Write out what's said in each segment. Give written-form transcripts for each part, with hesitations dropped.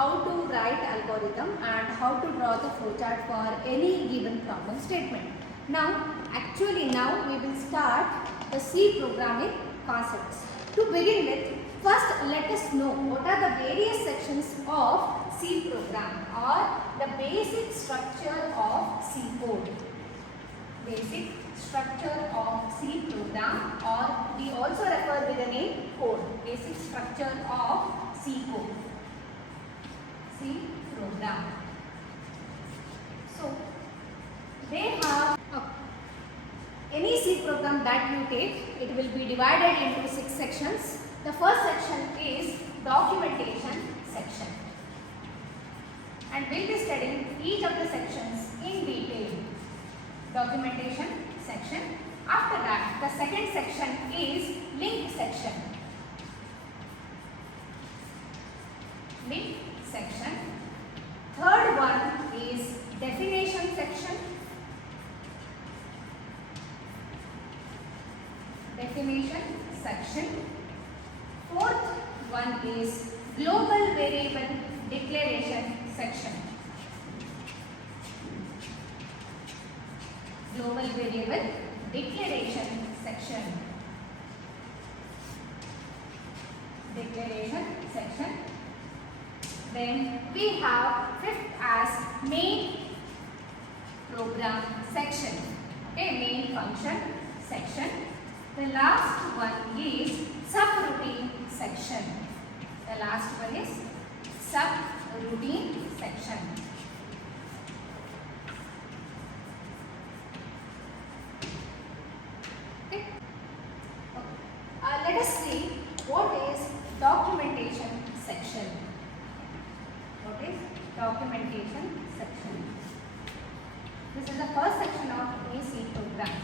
how to write algorithm and how to draw the flowchart for any given problem statement. Now we will start the C programming concepts. To begin with, first let us know what are the various sections of C program or the basic structure of C code. Basic structure of C program, or we also refer with the name code. Basic structure of C code. C program. So they have any C program that you take, it will be divided into 6 sections. The first section is documentation section, and we'll be studying each of the sections in detail. Documentation section. After that, the second section is link section. Link section. Third one is definition section. Definition section. Fourth one is global variable declaration section. Global variable declaration section. Declaration section. Then we have fifth as main program section. Okay, main function section. The last one is subroutine section. The last one is subroutine section. Okay. Let us see what is documentation section. What is documentation section? This is the first section of any C program.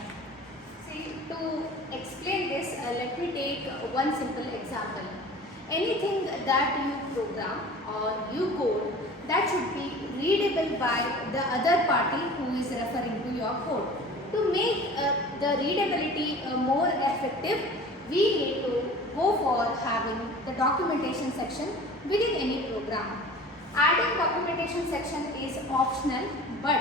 See, to explain this, let me take one simple example. Anything that you program or you code, that should be readable by the other party who is referring to your code. To make the readability more effective, we need to go for having the documentation section within any program. Adding documentation section is optional, but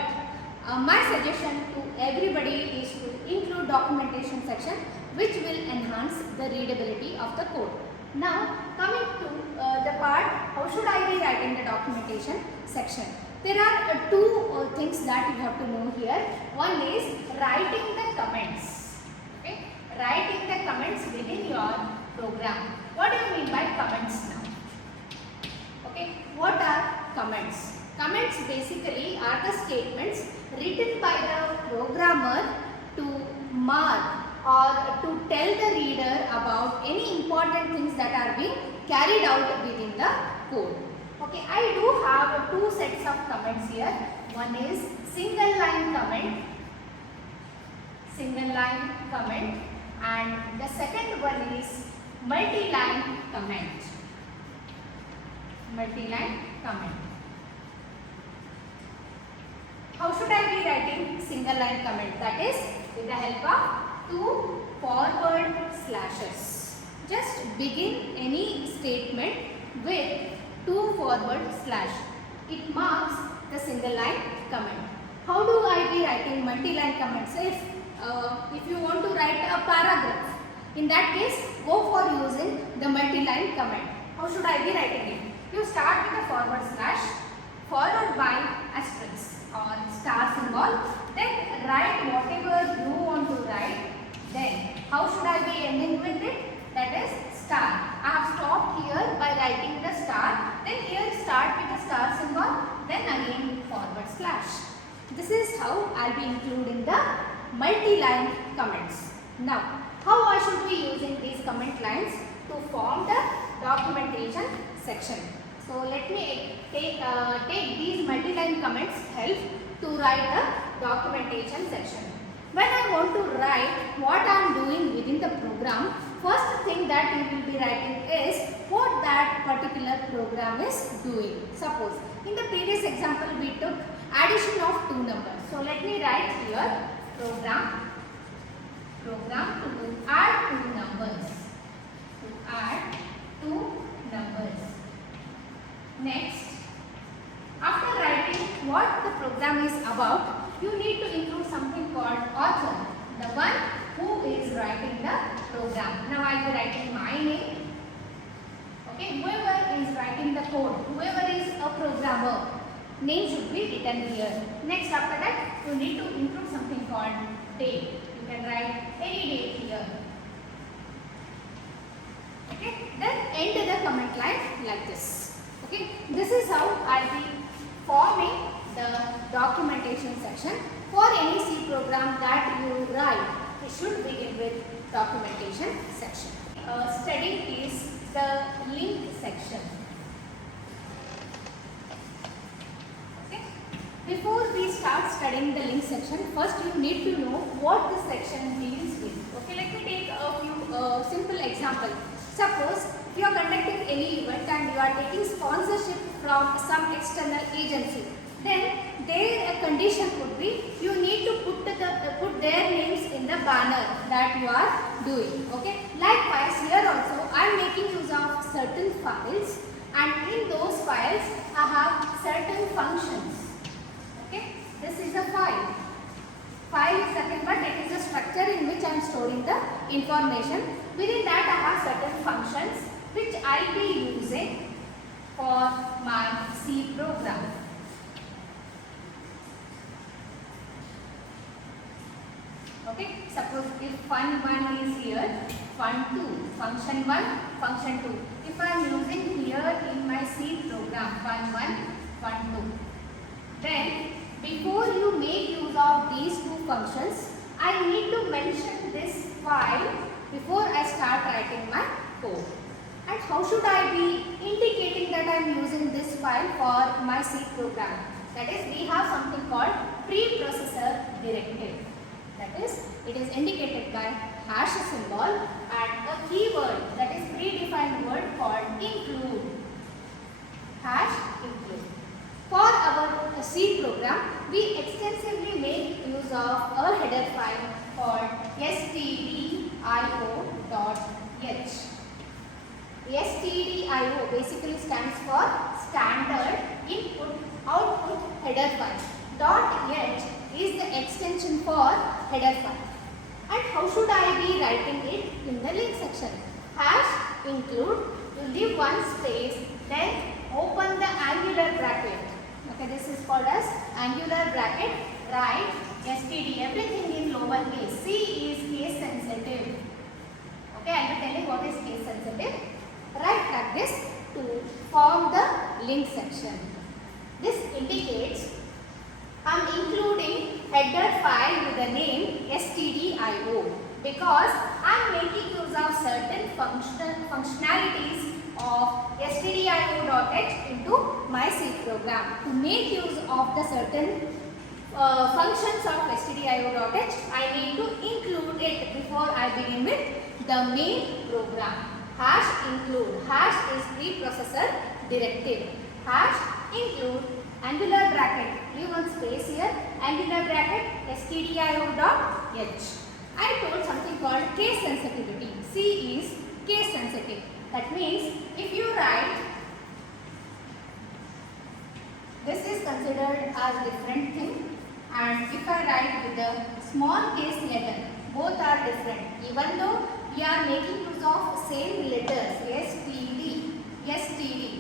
my suggestion to everybody is to include documentation section, which will enhance the readability of the code. Now coming to the part, how should I be writing the documentation section? There are two things that you have to know here. One is writing the comments. Okay, writing the comments within your program. What do you mean by comments now? Okay, what are comments? Comments basically are the statements written by the programmer to mark or to tell the reader about any important things that are being carried out within the code. Okay, I do have two sets of comments here. One is single line comment, and the second one is multi-line comment. Multi-line comment. How should I be writing single line comment? That is with the help of two forward slashes. Just begin any statement with two forward slash. It marks the single line comment. How do I be writing multi-line comments? If you want to write a paragraph, in that case go for using the multi-line comment. How should I be writing it? You start with a forward slash followed by asterisk or star symbol, then write whatever you want to write. Then how should I be ending with it? That is star. I have stopped here by writing the star, then here start with a star symbol, then again forward slash. This is how I will be including the multi-line comments. Now how I should be using these comment lines to form the documentation section. So let me take these multi-line comments help to write the documentation section. When I want to write what I am doing within the program, first thing that you will be writing is what that particular program is doing. Suppose in the previous example we took addition of two numbers. So let me write here program to add two numbers. To add two numbers. Next be writing my name. Okay, whoever is writing the code, whoever is a programmer, name should be written here. Next, after that, you need to include something called date. You can write any date here. Okay, then end the comment line like this. Okay, this is how I'll be forming the documentation section for any C program that you write. It should begin with documentation section. Studying is the link section. Okay. Before we start studying the link section, first you need to know what the section deals with. Okay, let me take a few simple examples. Suppose you are conducting any event and you are taking sponsorship from some external agency. Then their condition would be you need to put their names in the banner that you are doing. Okay. Likewise, here also I am making use of certain files, and in those files I have certain functions. Okay. This is a file. File is nothing but it is a structure in which I am storing the information. Within that I have certain functions which I will be using for my C program. Okay, suppose if fun1 is here, fun2, function1, function2. If I am using here in my C program, fun1, fun2, then before you make use of these two functions, I need to mention this file before I start writing my code. And how should I be indicating that I am using this file for my C program? That is, we have something called preprocessor directive. That is, it is indicated by hash symbol and a keyword, that is predefined word called include. Hash include. For our C program, we extensively make use of a header file called stdio.h. Stdio basically stands for standard input output header file. .h is the extension for header file. And how should I be writing it in the link section? Hash include, you leave one space, then open the angular bracket. Okay, this is called as angular bracket. Write std, everything in lowercase. C is case sensitive. Okay, I will tell you what is case sensitive. Write like this to form the link section. This indicates I am including header file with the name stdio because I am making use of certain functionalities of stdio.h into my C program. To make use of the certain functions of stdio.h, I need to include it before I begin with the main program. Hash include, hash is preprocessor directive. Hash include angular bracket, leave one space here, angular bracket stdio.h. I told something called case sensitivity. C is case sensitive. That means if you write, this is considered as different thing, and if I write with the small case letter, both are different. Even though we are making use of same letters, std,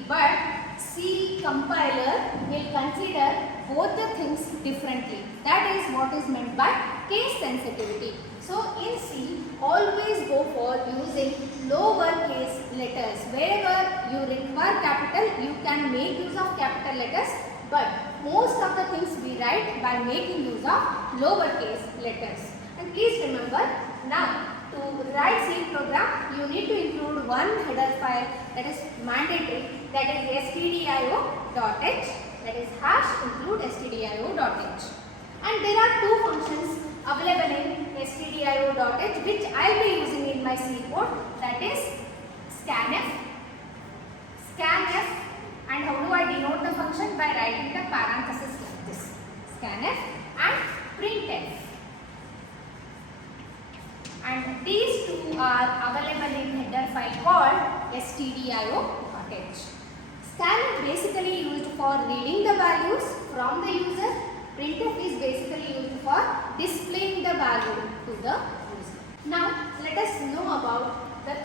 but C compiler will consider both the things differently. That is what is meant by case sensitivity. So in C, always go for using lowercase letters. Wherever you require capital, you can make use of capital letters, but most of the things we write by making use of lowercase letters. And please remember, now to write C program, you need to include one header file that is mandatory, that is stdio.h, that is hash include stdio.h. And there are two functions available in stdio.h which I will be using in my C code, that is scanf, and how do I denote the function? By writing the parenthesis like this, scanf, and printf. And these two are available in header file called stdio.h. Scanf basically used for reading the values from the user. Printf is basically used for displaying the value to the user. Now let us know about the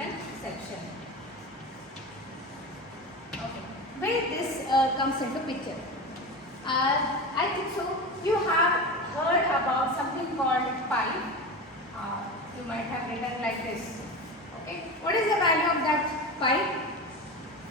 documentation section. Okay, where this comes into picture. I think so. You have heard about something called pi. You might have written like this. Okay, what is the value of that pi?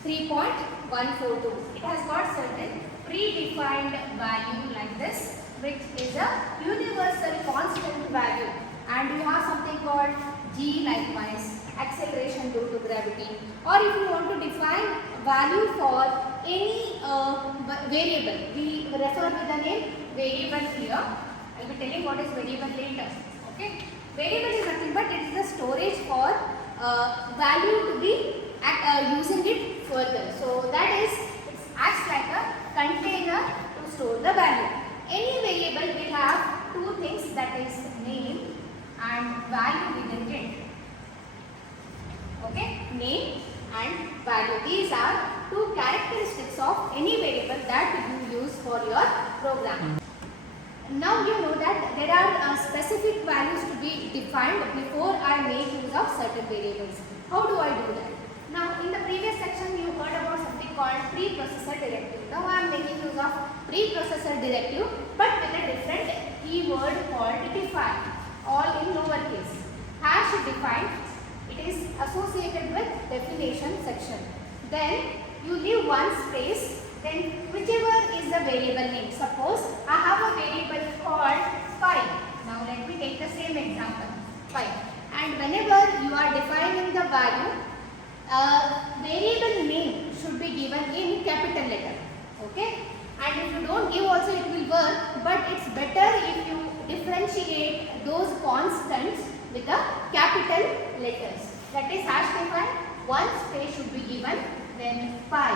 3.142. It has got certain predefined value like this, which is a universal constant value, and you have something called g likewise, acceleration due to gravity. Or if you want to define value for any variable, we refer to the name variable here. I will be telling what is variable later. Okay, variable is nothing but it is the storage for value to be using it further. So that is, it acts like a container to store the value. Any variable will have two things, that is name and value within it. Okay, name and value. These are two characteristics of any variable that you use for your program. Now you know that there are specific values to be defined before I make use of certain variables. How do I do that? Now in the previous section you heard about something called preprocessor directive. Now I am making use of preprocessor directive but with a different keyword called define, all in lowercase. Hash define, it is associated with definition section. Then you leave one space, then whichever is the variable name. Suppose I have a variable called pi. Now let me take the same example, pi. And whenever you are defining the value, variable name should be given in capital letter. Okay? And if you don't give also it will work, but it's better if you differentiate those constants with the capital letters. That is hash define, one space should be given, then pi.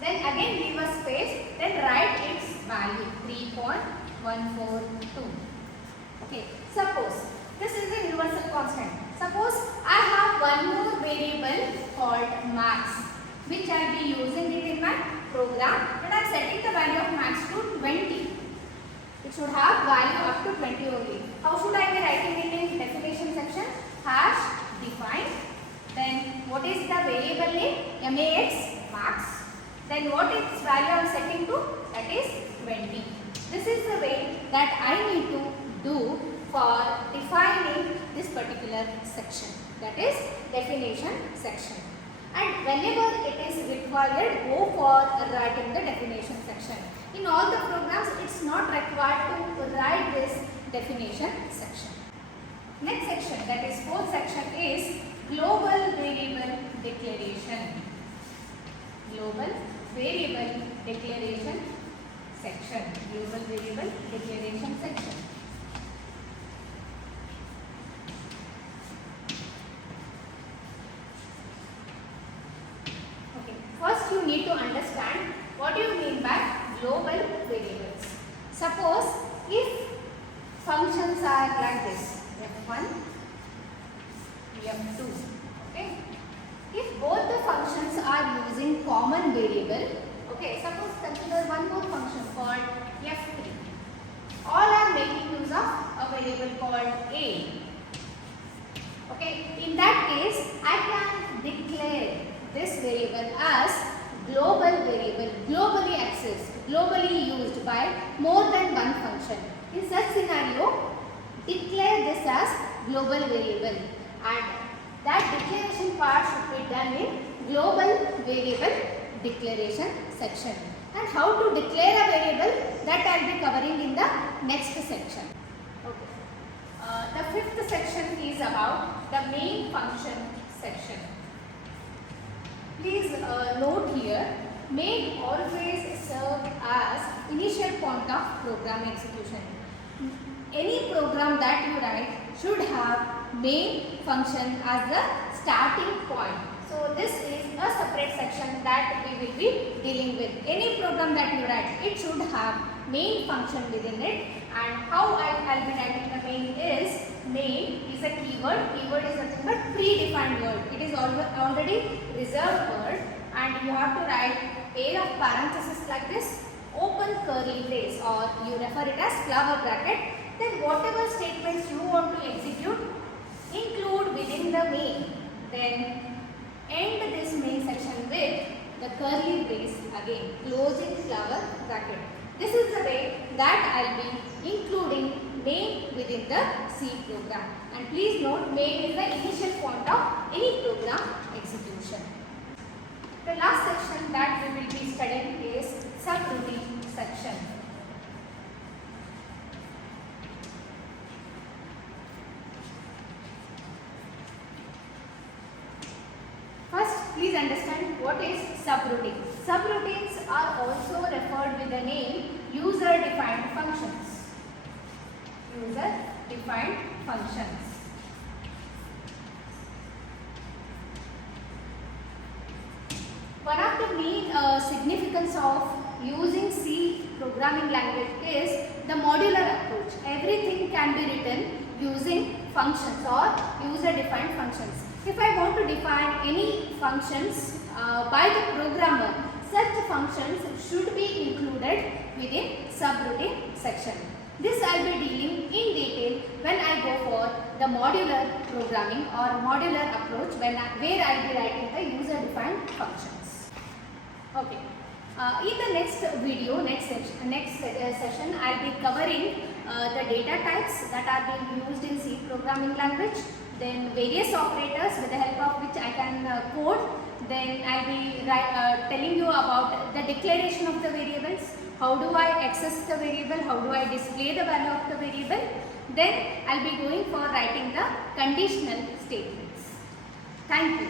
Then again leave a space, then write its value 3.142. Okay, suppose this is the universal constant. Suppose I have one more variable called max, which I will be using it in my program, and I am setting the value of max to 20. It should have value up to 20 only. How should I be writing it in definition section? Hash define. Then what is the variable name? Max, max. Then what its value I am setting to? That is 20. This is the way that I need to do for defining this particular section. That is definition section. And whenever it is required, go for writing the definition section. In all the programs, it's not required to write this definition section. Next section, that is fourth section, is global variable declaration. Global variable declaration section. Global variable declaration section. Okay. First you need to understand what do you mean by global variables. Suppose if functions are like this, f1, f2. Okay. If both the functions are using common variable, okay, suppose consider one more function called f3. All are making use of a variable called a. Okay, in that case, I can declare this variable as global variable, globally accessed, globally used by more than one function. In such scenario, declare this as global variable, and that declaration part should be done in global variable declaration section. And how to declare a variable, that I will be covering in the next section. Okay. The fifth section is about the main function section. Please note here, main always serve as initial point of program execution. Any program that you write should have main function as the starting point. So this is a separate section that we will be dealing with. Any program that you write, it should have main function within it. And how I will be writing the main is, main is a keyword. Keyword is nothing but predefined word. It is already reserved word, and you have to write pair of parentheses like this, open curly brace, or you refer it as flower bracket. Then whatever statements you want to execute, include within the main. Then end this main section with the curly brace again, closing flower bracket. This is the way that I will be including main within the C program. And please note, main is the initial point of any program execution. The last section that we will be studying is subroutine section. First, please understand what is subroutine. Subroutines are also referred with the name user-defined functions. User-defined functions. One of the main significance of using C programming language is the modular approach. Everything can be written using functions or user-defined functions. If I want to define any functions by the programmer, such functions should be included within subroutine section. This I will be dealing in detail when I go for the modular programming or modular approach where I will be writing the user-defined functions. Okay. In the next video, next session, I will be covering the data types that are being used in C programming language, then various operators with the help of which I can code. Then I will be telling you about the declaration of the variables, how do I access the variable, how do I display the value of the variable. Then I will be going for writing the conditional statements. Thank you.